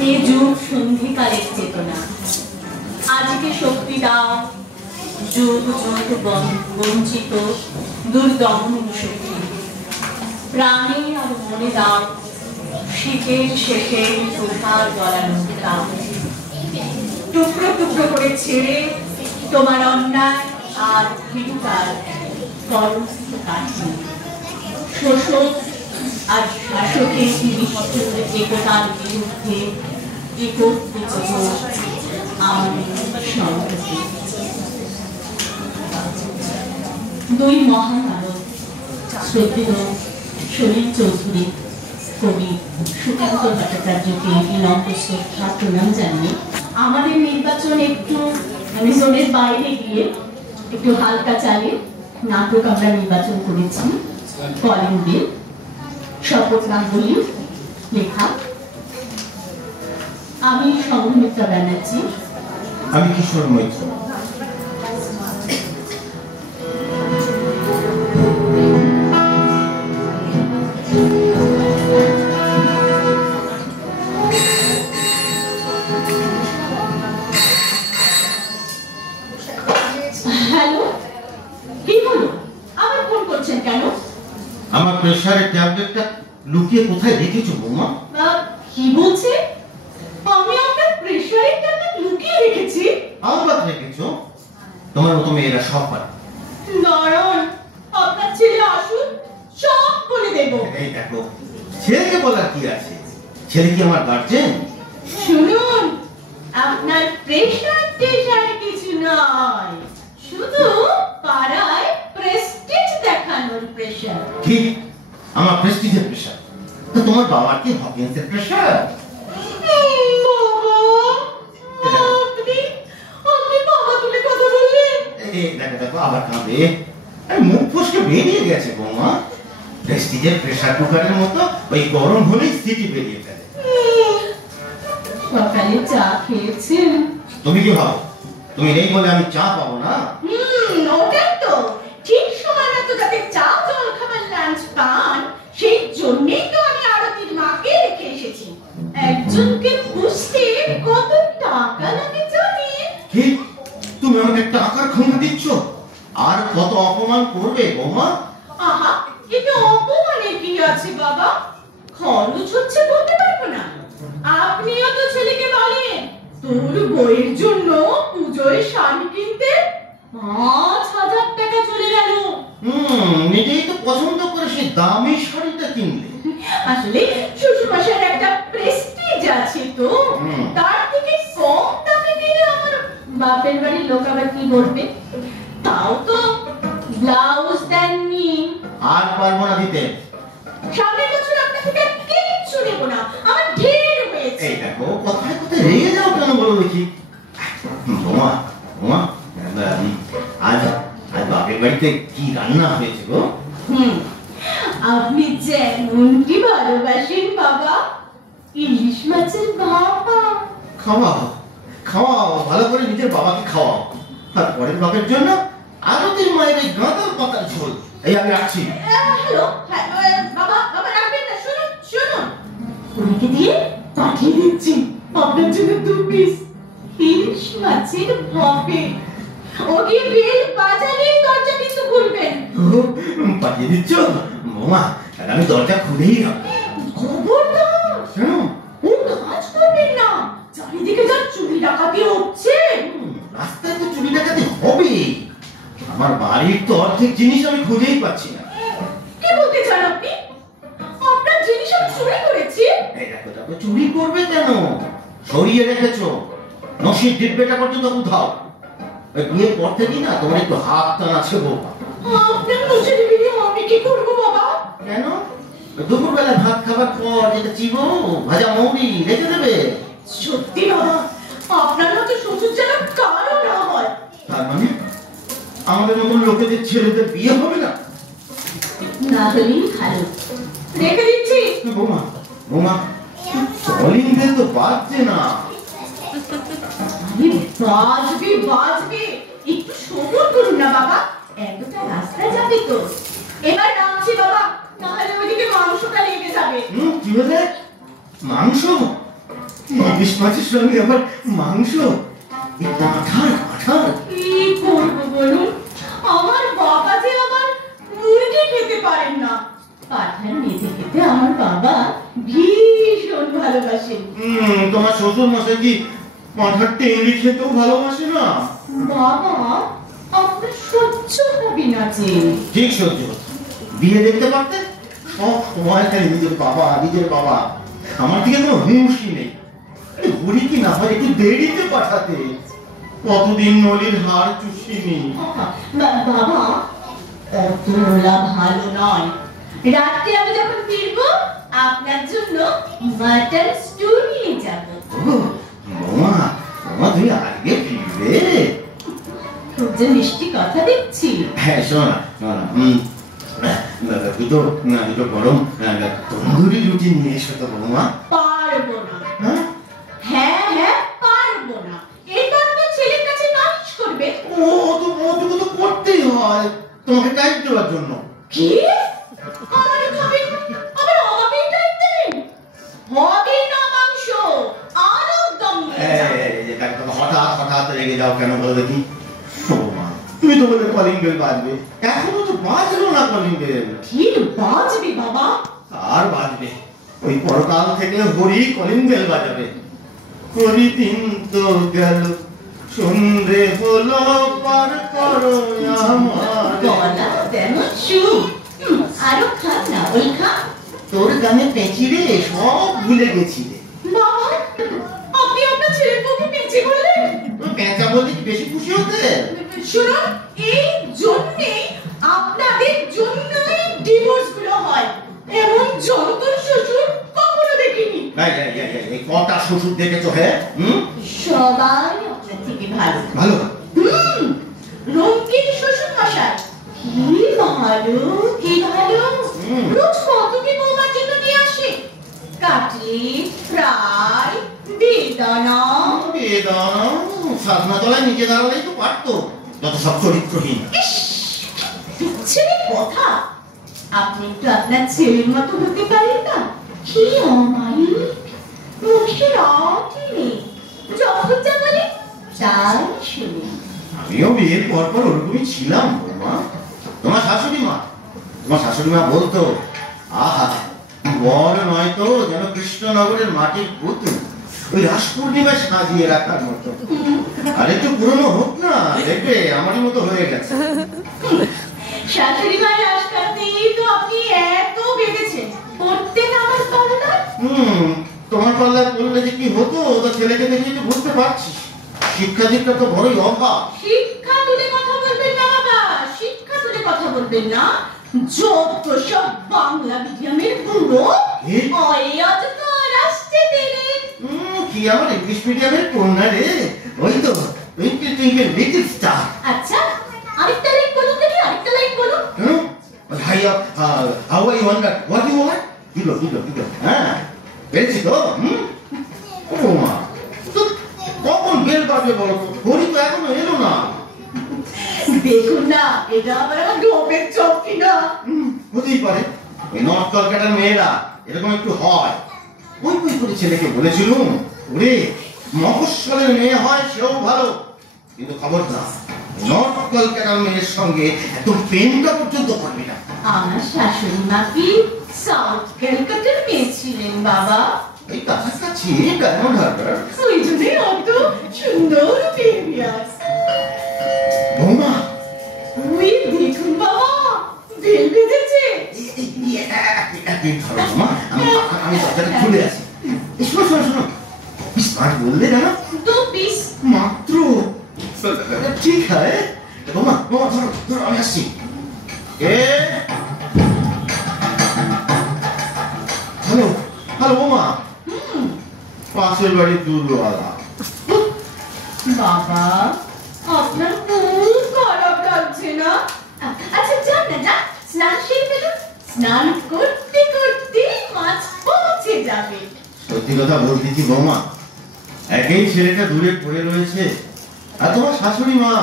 হে যুগ সন্ধিকালের চেতনা, আজকে শক্তি দাও যুগ যুগ বঞ্চিত দুর্দমন শক্তি, প্রাণে আর মনে দাও শীতের শেষে তুষার গলানো দাও। টুকরো টুকরো করে ছেড়ে তোমার অন্যায় আর ভীরুতার পরস্ত কাঠি, শোষক আর শাসকের নিষ্ঠুর একতার বিরুদ্ধে একত্রিত আমাদের সংহতি। দুই মহানায়ক শ্রদ্ধেয় সলিল চৌধুরী কবি সুকান্ত ভট্টাচার্যকে বিনম্র শ্রদ্ধা প্রণাম জানিয়ে আমাদের নির্বাচন একটু জোনের বাইরে গিয়ে একটু হালকা চালে নাটক আমরা নির্বাচন করেছি। কলিং বেল, শপথ নামগুলি লেখা আমি সংঘমিত্রা ব্যানার্জি। আমি কিশোর মৈত্র। হ্যালো, কি হলো? আবার ফোন করছেন কেন? আমার প্রেসারের ট্যাবলেটটা লুকিয়ে কোথায় রেখেছো বৌমা? কি বলছে? আমি আপনার প্রেসারের ট্যাবলেট লুকিয়ে রেখেছি? আলবাত রেখেছো, তোমার মতো মেয়েরা সব পারে। নারায়ণ, আপনার ছেলে আসুন, সব বলে দেব। এই দেখো, ছেলেকে বলার কি আছে? ছেলে কি আমার গার্জেন? শুনুন, আপনার প্রেসার কিছু নয়, শুধু পাড়ায় প্রেস্টিজ দেখানোর প্রেসার। কি? আমার প্রেস্টিজের প্রেসার? তো তোমার বাবার কি হকিন্সের প্রেসার? দেখো আবার কাঁদে, মুখ ফসকে বেরিয়ে গেছে বৌমা। প্রেস্টিজের প্রেসার কুকারের মতো ওই গরম হলেই সিটি বেরিয়ে ফেলে। সকালে চা খেয়েছেন? তুমি কি ভাবো তুমি নেই বলে আমি চা পাবো না? ওটাই তো, ঠিক সময় মতো যাতে চা জল খাবার লাঞ্চ পান, সেই জন্যই তো আমি আরতির মাকে রেখে এসেছি। একজনকে পুষতে কত টাকা লাগে জানেন? কি? তুমি আমাকে টাকার ক্ষমা দিচ্ছ? আর কত অপমান করবে বৌমা? আহা, এটা অপমানের কি আছে বাবা? খরচ হচ্ছে বলতে পারবো না। আপনিও তো ছেলেকে বলেন তোর বইয়ের জন্য পুজোয় শাড়ি কিনতে ৫,০০০ টাকা চলে গেল। নিজেই তো পছন্দ করে সেই দামি শাড়িটা কিনলে। আসলে শ্বশুরমশাইয়ের একটা প্রেস্টিজ আছে তো, তার থেকে কম দামে দিলে আমার বাপের বাড়ির লোক আবার কি বলবে? তাও তো ব্লাউজ দেননি। আর পারবো না দিতে। সামনের বছর আপনার থেকে কিচ্ছু নেব না, আমার ঢের হয়েছে। এই দেখো, কোথায় কোথায় রেগে যাও কেন বলো দেখি? বৌমা বৌমা, আজ আজ বাপের বাড়িতে কি রান্না হয়েছে গো? আপনি যেমনটি ভালোবাসেন বাবা, ইলিশ মাছের ভাপা। খাওয়াও খাওয়াও, ভালো করে নিজের বাবাকে খাওয়াও। আর পরের বাপের জন্য আরতির মায়ের এই গাঁদার পাতার ঝোল। এই আমি রাখছি। হ্যালো, বাবা বাবা রাখবেন না, শুনুন শুনুন, ওকে দিয়ে পাঠিয়ে দিচ্ছি আপনার জন্য 2 পিস ইলিশ মাছের ভাপে। ওকে বেল বাজালেই দরজা কিন্তু খুলবেন। পাঠিয়ে দিচ্ছ বৌমা? আমি দরজা খুলেই রাখবো। খবরদার, কেন? ও কাজ করবেন না, চারিদিকে যা চুরি ডাকাতি হচ্ছে। রাস্তায় তো চুরি ডাকাতি হবে, আমার বাড়ির তো অর্ধেক জিনিস আমি খুঁজেই পাচ্ছি না। কি বলতে চান আপনি? আপনার জিনিস আমি চুরি করেছি? এই দেখো দেখো, চুরি করবে কেন? সরিয়ে রেখেছো, নসির ডিব্বেটা পর্যন্ত কোথাও। ওই বিয়ের পর থেকেই না তোমার একটু হাত টান আছে বৌমা। আপনার নসির বিয়ে আমি কি করবো বাবা? কেন? দুপুরবেলা ভাত খাবার পর যেটা চিবো ভাজা মৌরি রেখে দেবে। সত্যি বাবা, আপনার মতো শ্বশুর যেন কারো না হয়। তার মানে আমাদের মতন লোকেদের ছেলেদের বিয়ে হবে না? না হলেই ভালো, রেখে দিচ্ছি। বৌমা বৌমা, কলিং বেল তো বাজছে না। বাজবে বাজবে, একটু সবুর করুন না বাবা, এতটা রাস্তা যাবে তো। এবার নামছি বাবা, নাহলে ওইদিকে মাংসটা লেগে যাবে। কি হলে? মাংস? ইলিশ মাছের সঙ্গে আবার মাংস, এই কাঁঠাল কাঁঠাল। কি করবো বলুন, আমার বাবা যে আবার মুরগি খেতে পারেন না। পাঠান মেঝে খেতে আমার বাবা ভীষণ ভালোবাসেন। তোমার শ্বশুর মশাই কি পাঁঠার টেংরি খেতেও ভালোবাসে না? বাবা আপনার সহ্য হবে না যে। ঠিক সহ্য হচ্ছে। বিয়ে দেখতে পারতে, সব সময় খালি নিজের বাবা নিজের বাবা। আমার দিকে কোনো হুঁশই নেই। ঘুরি কি না হয় একটু দেরিতে পাঠাতে, কতদিন নলির হাড় চুষিনি। বাবা অতলা ভালো নয়। রাতে আমি যখন ফিরবো আপনার জন্য মাটন স্টু নিয়ে যাবো। মামা মামা তুমি আগে ফিরবে? খুব যে মিষ্টি কথা দেখছি। হ্যাঁ শোনা দুটো দুটো গরম তন্দুরি রুটি নিয়ে এসো তো বৌমা। পারবো না। হ্যাঁ হ্যাঁ হ্যাঁ পারবো না। এটা তো ছেলের কাছে নালিশ করবে। ওটুকু তো করতেই হয় তোমাকে টাইট দেওয়ার জন্য। কি আমাকে খাবেন, আবার আমাকে টাইট দেবেন? হবে না মাংস, আরো দম নিয়ে যাবে। হঠাৎ হঠাৎ রেগে যাও কেন বলো দেখি? বৌমা তুমি তো বলে কলিং বেল বাজবে, এখনো তো বাজলো না কলিং বেল। ঠিক বাজবে বাবা। আর বাজবে, ওই পরকাল থেকে হরি কলিং বেল বাজাবে। হরি দিন তো গেল, সন্ধ্যে হলো, পার করো আমার গলা তেমন সুর। আরো খান না, ওই খান। তোর গানে পেঁচি রে, সব ভুলে গেছি রে। বাবা আপনি আপনার ছেলের বউকে পেঁচে বললেন? পেঁচা বলতে কি বেশি খুশি হতে? শুনুন, এই জন্যেই আপনাদের জন্যই ডিভোর্স গুলো হয়। এমন জনতর শ্বশুর কখনো দেখিনি। এই কটা শ্বশুর দেখেছো? হ্যাঁ সবাই আপনার থেকে ভালো। ভালো রঙিন শ্বশুর মশাই কি ভালো, কি ভালো। রোজ কত কি বৌমার জন্য নিয়ে আসে। কাটলেট, ফ্রাই, বেদানা। সাধনা তলায় নিচে দাঁড়ালেই তো পারতো, যত সব চরিত্রহীন। ছেলের কথা, আপনি একটু আপনার ছেলের মতো হতে পারেন না? কি অমায়িক, মুখে রাখি নেই, যখন যা বলে তাই শুনি। আমিও বিয়ের পর পর ওরকমই ছিলাম বৌমা। তোমার শাশুড়ি মা বলতো, আহা বর নয় তো যেন কৃষ্ণনগরের মাটির পুতুল, ওই রাস পূর্ণিমায় সাজিয়ে রাখার মতো। আর একটু পুরনো হোক না, দেখবে আমারই মতো হয়ে গেছে। শাশুড়ি মায়ের আশকাতেই তো আপনি এত বেঁধেছেন, পড়তে আমার পাল্লা। তোমার পাল্লায় পড়লে যে কি হতো তা ছেলেকে দেখে তো বুঝতে পারছিস। শিক্ষা দীক্ষা তো বড়ই অভাব। শিক্ষা তুলে কথা বলবেন না বাবা, শিক্ষা তুলে কথা বলবেন না। যত সব বাংলা মিডিয়ামের বুড়ো অযথা রাস্তে দিলেন। কি আমার ইংলিশ মিডিয়ামের কন্যা রে, ওই তো টুইঙ্কেল টুইঙ্কেল লিটল স্টার। আচ্ছা আরেকটা লাইন বলুন দেখি, আরেকটা লাইন বলুন। How I wonder what you want. দিলো হ্যাঁ পেয়েছি তো। ও মা তো কখন বেল বাজবে বলো তো? হরি তো এখনো এলো না। দেখুন না, এটা আবার আমার ঢোপের চোখ কিনা। হতেই পারে, ওই নর্থ কলকাতার মেয়েরা এরকম একটু হয়। ওই করে ছেলেকে বলেছিলুম, ওরে মফস্বলের মেয়ে হয় সেও ভালো, কিন্তু খবর না নর্থ কলকাতার মেয়ের সঙ্গে একদম প্রেমটা পর্যন্ত করবি না। আমার শাশুড়ি মা কি সাউথ কলকাতার মেয়ে ছিলেন বাবা? এই কাছাকাছি ডায়মন্ড হারবার। ওই জন্যই অত সুন্দর বিহেভিয়ার। বৌমা ওই দেখুন বাবা, বেল বেজেছে। আমি দরজাটা খুলে আছি। শোনো স্মার্ট বললে না 2 পিস মাত্র। ঠিক আছে বৌমা, ধরো আমি আসছি। হ্যালো বৌমা, পাশের বাড়ির দুধওয়ালা। বাবা আপনার খুব খারাপ লাগছে না? আচ্ছা যান না, যান স্নান সেরে ফেলুন। স্নান করতে করতে মাছ পৌঁছে যাবে। সত্যি কথা বলতেছি বৌমা, একই ছেলেটা দূরে পড়ে রয়েছে, আর তোমার শাশুড়ি মা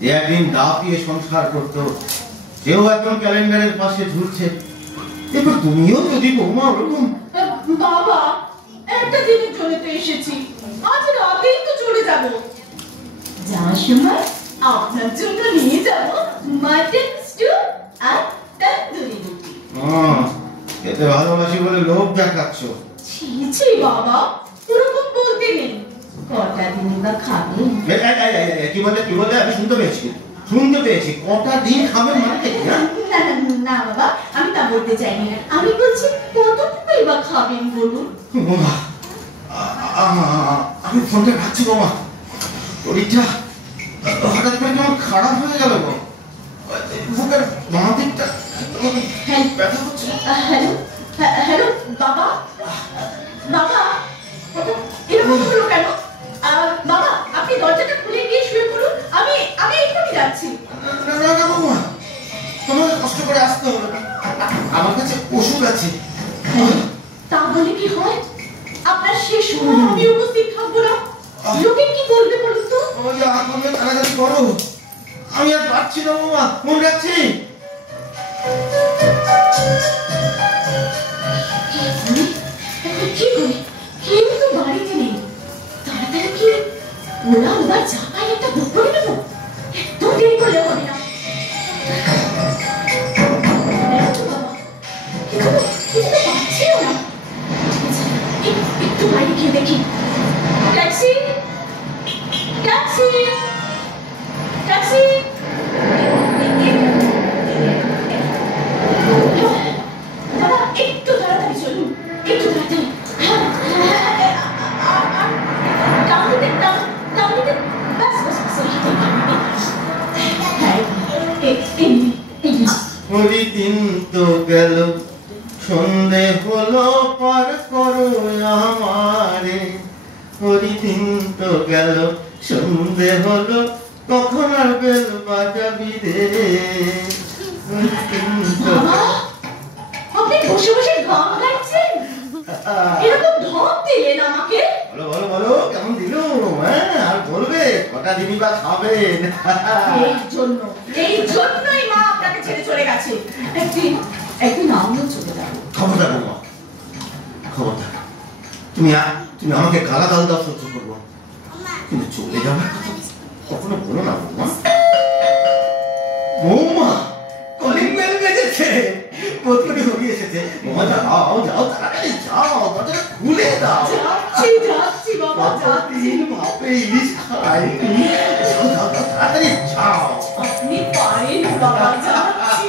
যে একদিন দাপিয়ে সংসার করতো, সেও এখন ক্যালেন্ডারের পাশে ঝুলছে। এবার তুমিও যদি বৌমা ওরকম। বাবা একটা দিনের জন্য তো এসেছি, আজ রাতেই তো চলে যাব। যাওয়ার সময় আপনার জন্য নিয়ে যাব মাটন স্টু আর তন্দুরি রুটি। খেতে ভালোবাসি বলে লোভ দেখাচ্ছ। ছি ছি বাবা, ওরকম বলতে নেই। কটা দিন বা খাবেন? কি বলে আমি শুনতে পেয়েছি কটা দিন খাবেন মানে? না না বাবা, আমি তা বলতে চাইনি। আমি বলছি কতটুকুই বা খাবেন বলুন। আমি ফোনটা রাখছি বাবা, শরীরটা হঠাৎ করে কেমন খারাপ হয়ে গেল গো। বুকের বাঁ দিকটা ব্যথা হচ্ছে। হ্যালো হ্যালো বাবা, বাবা এরকম হলো কেন? বাবা আপনি দরজাটা খুলে গিয়ে শুয়ে পড়ুন, আমি এক্ষুনি যাচ্ছি। না বাবা, তোমাকে কষ্ট করে আসতে হবে না, আমার কাছে ওষুধ আছে। তা বলে কি হয়? আপনার শেষ সময় আমি উপস্থিত থাকবো না, লোকে কি বলবে বলুন তো? তাড়াতাড়ি করো, আমি আর পারছি না বাবা, মনে রাখছি। কি করি, কেউ তো বাড়িতে নেই। তাড়াতাড়ি কি ওরা ওরা চাপাই একটা বুক করে নেবো? একদম দেরি করলে হবে না। কিছু তো পাচ্ছিও না। একটু বাইরে গিয়ে দেখি। ট্যাক্সি ট্যাক্সি ট্যাক্সি, দাদা একটু তাড়াতাড়ি চলুন, একটু তাড়াতাড়ি। দিন তো গেল, সন্ধে হলো, পার করো আমারে। দিন তো গেল, সন্ধে হলো, কখন আর বেল বাজাবি রে। আপনি বসে বসে গান গাইছেন, এরকম ঢপ দিলেন আমাকে। বলো কেমন দিল? আর বলবে কটা দিনই বা খাবেন? এই জন্যই মা আপনাকে ছেড়ে চলে গেছে। একদিন আমিও চলে যাবো। খবরদার মা, খবরদার। তুমি আমাকে গালাগাল দাও সহ্য করবো, কিন্তু চলে যাবার কথা কখনো বলো না বৌমা। বৌমা, কলিং বেল বেজেছে, বোতলটি হয়ে এসেছে। বৌমা যাও তাড়াতাড়ি যাও, দরজাটা খুলে দাও। যাচ্ছি বাবা, যাচ্ছি। ভাপে ইলিশ খাই, যাও তাড়াতাড়ি যাও। আপনি পারেন বাবা, যাচ্ছি।